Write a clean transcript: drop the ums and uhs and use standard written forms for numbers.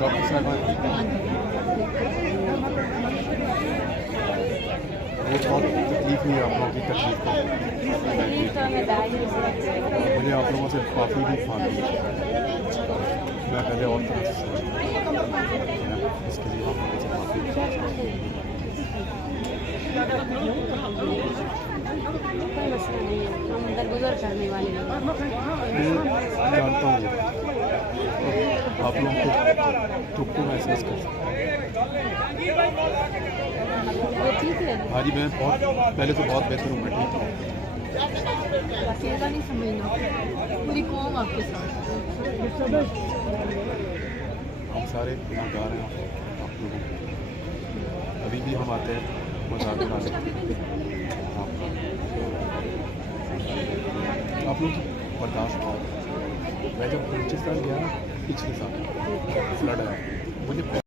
Doctor साहब वो बहुत तकलीफ हुई आप लोगों की तकलीफ को मुझे आप लोगों से काफ़ी भी मालूम है। मैं पहले और तरह से इसके लिए आप लोगों से माफ़ी हम दरगुजर करने वाले हैं। जानता हूँ आप लोग को महसूस कर सकते हैं। वो ठीक है, हाँ जी मैं बहुत पहले तो बहुत बेहतर हूँ मैं ठीक हूँ। अकेला नहीं समझना, पूरी कौम आपके साथ। हम सारे गुनहगार हैं आप लोगों के। अभी भी हम आते हैं मजाक उड़ाने आप लोग बर्दाश्त करो। मैं जब बलूचिस्तान गया ना पिछले साल फ्लड आया मुझे